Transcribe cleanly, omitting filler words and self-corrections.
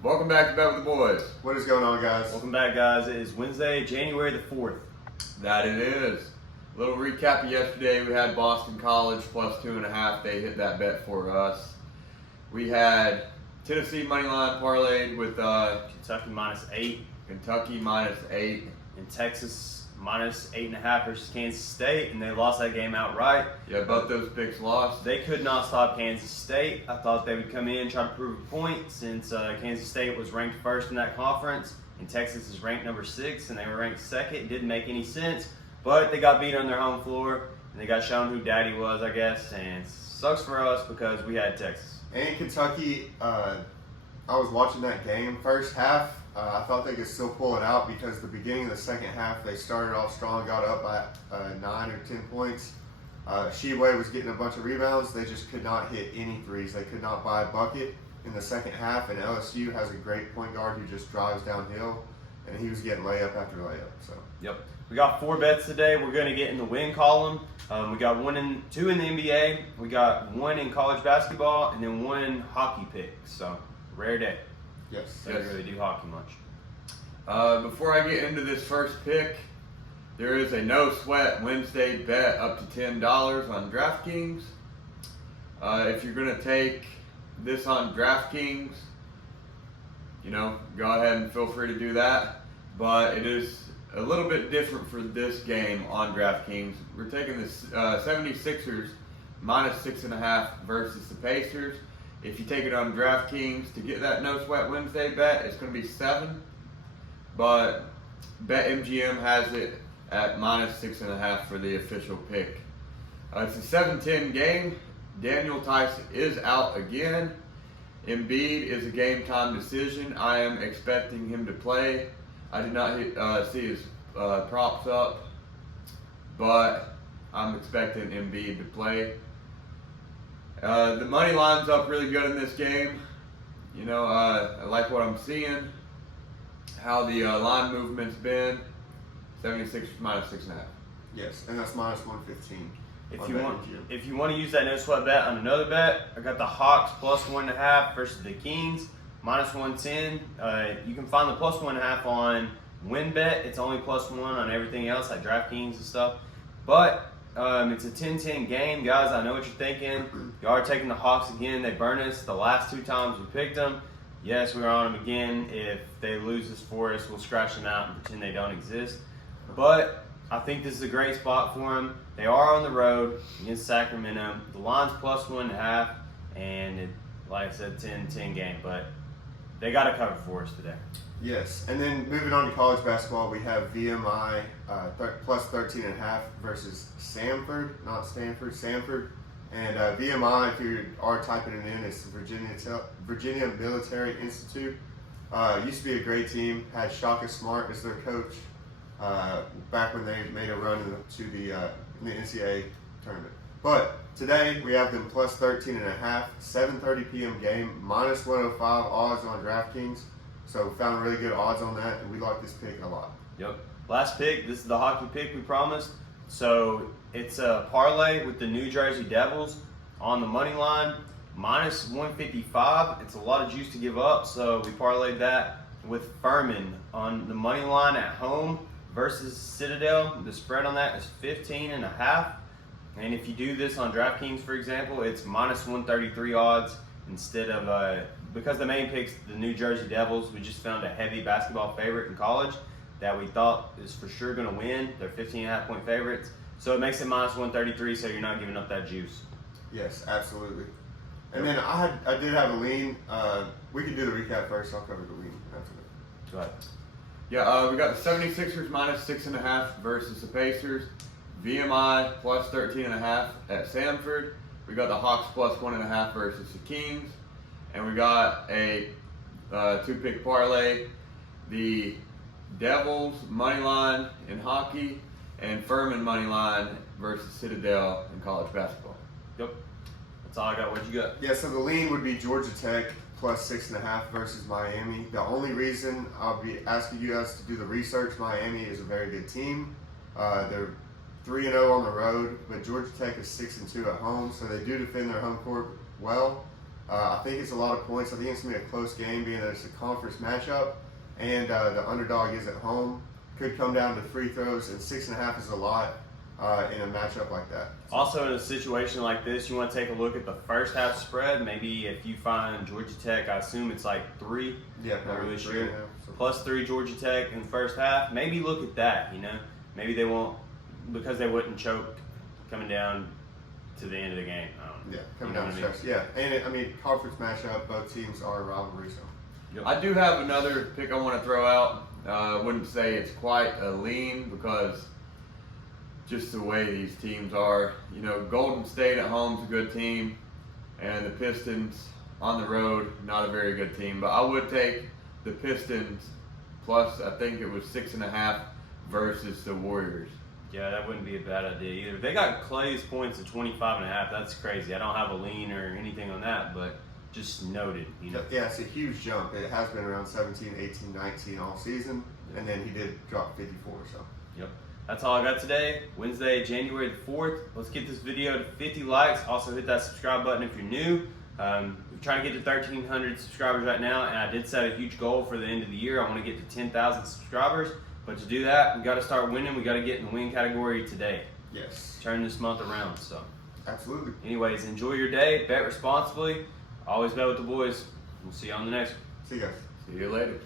Welcome back to Bet with the Boys. What is going on, guys? Welcome back, guys. It is Wednesday, January the 4th. That it is. Little recap of yesterday. We had Boston College plus 2.5. They hit that bet for us. We had Tennessee moneyline parlayed with Kentucky -8, Kentucky -8. and Texas -8.5 versus Kansas State, and they lost that game outright. Yeah, both those picks lost. They could not stop Kansas State. I thought they would come in and try to prove a point since Kansas State was ranked first in that conference, and Texas is ranked number 6, and they were ranked second. It didn't make any sense, but they got beat on their home floor, and they got shown who daddy was, I guess, and it sucks for us because we had Texas. And Kentucky, I was watching that game. First half, I thought they could still pull it out because the beginning of the second half, they started off strong, got up by 9 or 10 points. Sheway was getting a bunch of rebounds. They just could not hit any threes. They could not buy a bucket in the second half, and LSU has a great point guard who just drives downhill, and he was getting layup after layup. So. Yep. We got 4 bets today. We're going to get in the win column. We got 2 in the NBA. We got 1 in college basketball, and then 1 hockey pick. So, rare day. Yes. Don't really do hockey much. Before I get into this first pick, there is a no sweat Wednesday bet up to $10 on DraftKings. If you're going to take this on DraftKings, go ahead and feel free to do that. But it is a little bit different for this game on DraftKings. We're taking the 76ers -6.5 versus the Pacers. If you take it on DraftKings to get that no sweat Wednesday bet, it's going to be 7. But BetMGM has it at -6.5 for the official pick. It's a 7-10 game. Daniel Tice is out again. Embiid is a game time decision. I am expecting him to play. I did not see his props up, but I'm expecting Embiid to play. The money line's up really good in this game. I like what I'm seeing, how the line movement's been. 76 -6.5. Yes, and that's -115. If you want to use that no sweat bet on another bet, I got the Hawks +1.5 versus the Kings -110. You can find the +1.5 on WinBet. It's only +1 on everything else like DraftKings and stuff. But it's a 10-10 game, guys. I know what you're thinking. You are taking the Hawks again. They burned us the last 2 times we picked them. Yes, we're on them again. If they lose this for us, we'll scratch them out and pretend they don't exist. But I think this is a great spot for them. They are on the road against Sacramento. The line's +1.5, and like I said, 10-10 game. But they got to cover for us today. Yes, and then moving on to college basketball, we have VMI +13.5 versus Samford, not Stanford, Samford. And VMI, if you are typing it in, it's the Virginia Military Institute. Used to be a great team, had Shaka Smart as their coach back when they made a run to the NCAA tournament. But today we have them +13.5, 7:30 p.m. game, -105 odds on DraftKings. So found really good odds on that, and we like this pick a lot. Yep. Last pick. This is the hockey pick we promised. So it's a parlay with the New Jersey Devils on the money line, -155. It's a lot of juice to give up, so we parlayed that with Furman on the money line at home versus Citadel. The spread on that is 15.5. And if you do this on DraftKings, for example, it's -133 odds instead of because the main pick's the New Jersey Devils. We just found a heavy basketball favorite in college that we thought is for sure going to win. They're 15.5-point favorites. So it makes it -133, so you're not giving up that juice. Yes, absolutely. And then I did have a lean. We can do the recap first. I'll cover the lean after that. Go ahead. Yeah, we got the 76ers -6.5 versus the Pacers. VMI +13.5 at Samford. We got the Hawks +1.5 versus the Kings. And we got a 2-pick parlay. The Devils money line in hockey and Furman money line versus Citadel in college basketball. Yep. That's all I got. What you got? Yeah, so the lean would be Georgia Tech +6.5 versus Miami. The only reason I'll be asking you guys to do the research, Miami is a very good team. They're 3-0 on the road, but Georgia Tech is 6-2 at home, so they do defend their home court well. I think it's a lot of points. I think it's going to be a close game, being that it's a conference matchup, and the underdog is at home. Could come down to free throws, and 6.5 is a lot in a matchup like that. Also, in a situation like this, you want to take a look at the first half spread. Maybe if you find Georgia Tech, I assume it's like 3. Yeah, Not probably really 3.5, sure. so. Plus 3 Georgia Tech in the first half. Maybe look at that. Maybe they won't, because they wouldn't choke coming down to the end of the game. I don't know. Yeah, coming You know down the what I mean? stretch. Yeah, and conference matchup. Both teams are a rivalry, so. I do have another pick I want to throw out. I wouldn't say it's quite a lean because just the way these teams are. Golden State at home is a good team, and the Pistons on the road, not a very good team. But I would take the Pistons plus, I think it was 6.5 versus the Warriors. Yeah, that wouldn't be a bad idea either. They got Clay's points at 25.5. That's crazy. I don't have a lean or anything on that, but just noted. Yeah, it's a huge jump. It has been around 17, 18, 19 all season, and then he did drop 54. So. Yep. That's all I got today. Wednesday, January the 4th. Let's get this video to 50 likes. Also hit that subscribe button if you're new. We're trying to get to 1,300 subscribers right now, and I did set a huge goal for the end of the year. I want to get to 10,000 subscribers. But to do that, we got to start winning. We got to get in the win category today. Yes. Turn this month around. So, Absolutely. anyways, enjoy your day. Bet responsibly. Always bet with the boys. We'll see you on the next one. See you guys. See you later.